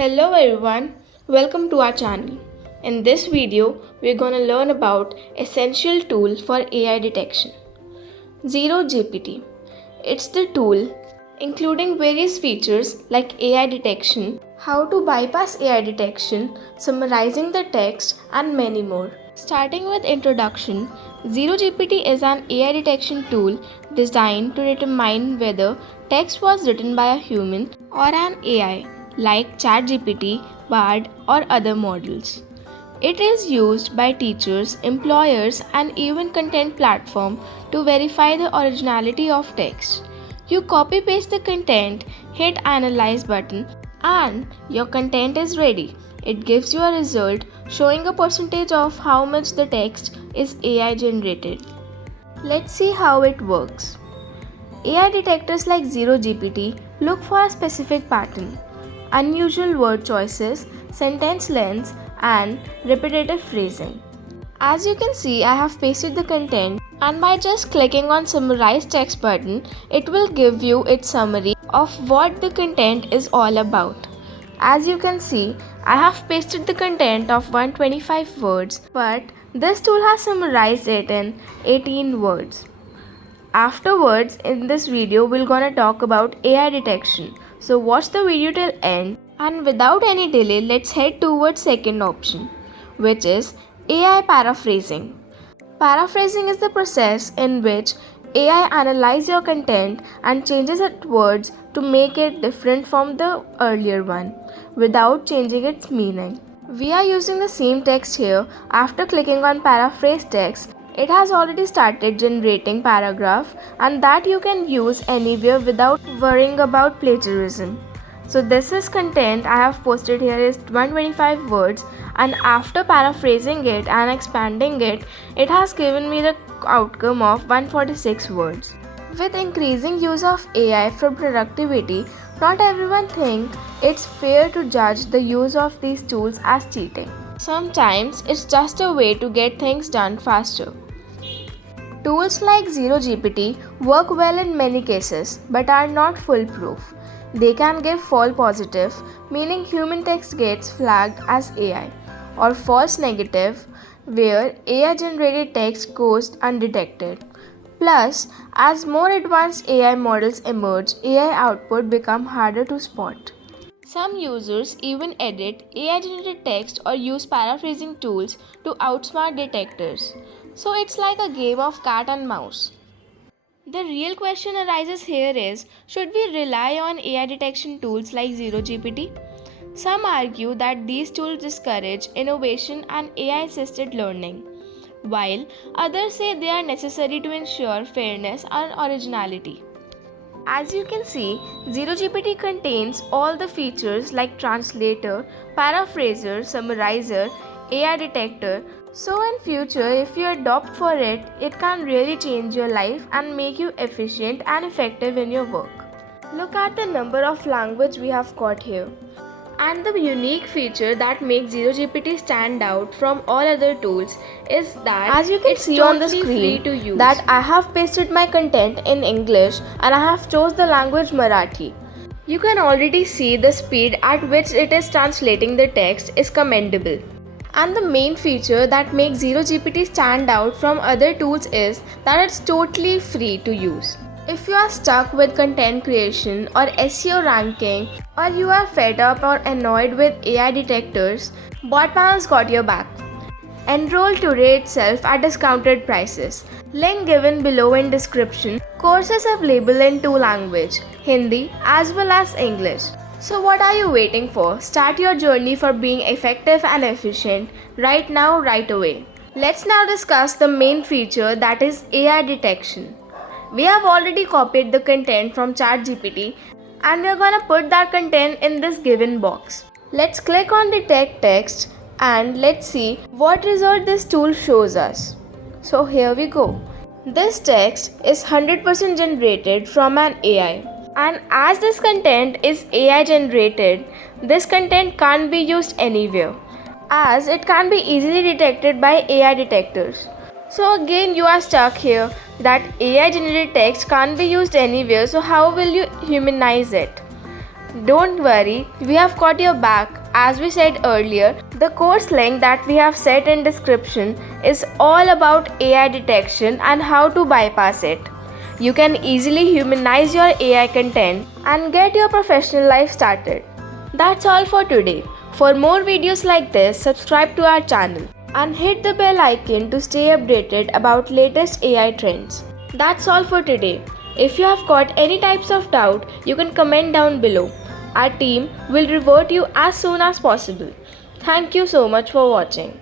Hello everyone, welcome to our channel. In this video, we're going to learn about essential tool for AI detection. Zero GPT. It's the tool including various features like AI detection, how to bypass AI detection, summarizing the text and many more. Starting with introduction, Zero GPT is an AI detection tool designed to determine whether text was written by a human or an AI like ChatGPT, Bard, or other models. It is used by teachers, employers, and even content platforms to verify the originality of text. You copy paste the content, hit analyze button, and your content is ready. It gives you a result showing a percentage of how much the text is AI generated. Let's see how it works. AI detectors like Zero GPT look for a specific pattern, unusual word choices, sentence lengths, and repetitive phrasing. As you can see, I have pasted the content, and by just clicking on Summarize Text button, it will give you its summary of what the content is all about. As you can see, I have pasted the content of 125 words, but this tool has summarized it in 18 words. Afterwards, in this video, we're gonna talk about AI detection. So watch the video till end, and without any delay, let's head towards second option, which is AI paraphrasing. Paraphrasing is the process in which AI analyzes your content and changes its words to make it different from the earlier one without changing its meaning. We are using the same text here. After clicking on paraphrase text, it has already started generating paragraph, and that you can use anywhere without worrying about plagiarism. So this is content I have posted here is 125 words, and after paraphrasing it and expanding it, it has given me the outcome of 146 words. With increasing use of AI for productivity, not everyone thinks it's fair to judge the use of these tools as cheating. Sometimes it's just a way to get things done faster. Tools like Zero GPT work well in many cases but are not foolproof. They can give false positive, meaning human text gets flagged as AI, or false negative, where AI generated text goes undetected. Plus, as more advanced AI models emerge, AI output becomes harder to spot. Some users even edit AI generated text or use paraphrasing tools to outsmart detectors. So it's like a game of cat and mouse. The real question arises here is, should we rely on AI detection tools like Zero GPT? Some argue that these tools discourage innovation and AI assisted learning, while others say they are necessary to ensure fairness and originality. As you can see, Zero GPT contains all the features like translator, paraphraser, summarizer, AI detector. So in future, if you adopt for it, it can really change your life and make you efficient and effective in your work. Look at the number of language we have got here. And the unique feature that makes Zero GPT stand out from all other tools is that, as you can see on the screen, that I have pasted my content in English and I have chose the language Marathi. You can already see the speed at which it is translating the text is commendable. And the main feature that makes Zero GPT stand out from other tools is that it's totally free to use. If you are stuck with content creation or SEO ranking, or you are fed up or annoyed with AI detectors, Botpanels got your back. Enroll today itself at discounted prices. Link given below in description. Courses available in two languages, Hindi as well as English. So what are you waiting for? Start your journey for being effective and efficient right now, right away. Let's now discuss the main feature, that is AI detection. We have already copied the content from ChatGPT and we are gonna put that content in this given box. Let's click on detect text and let's see what result this tool shows us. So here we go. This text is 100% generated from an AI. And as this content is AI generated, this content can't be used anywhere, as it can be easily detected by AI detectors. So again you are stuck here that AI generated text can't be used anywhere, so how will you humanize it? Don't worry, we have got your back. As we said earlier, the course link that we have set in description is all about AI detection and how to bypass it. You can easily humanize your AI content and get your professional life started. That's all for today. For more videos like this, subscribe to our channel and hit the bell icon to stay updated about latest AI trends. That's all for today. If you have got any types of doubt, you can comment down below. Our team will revert you as soon as possible. Thank you so much for watching.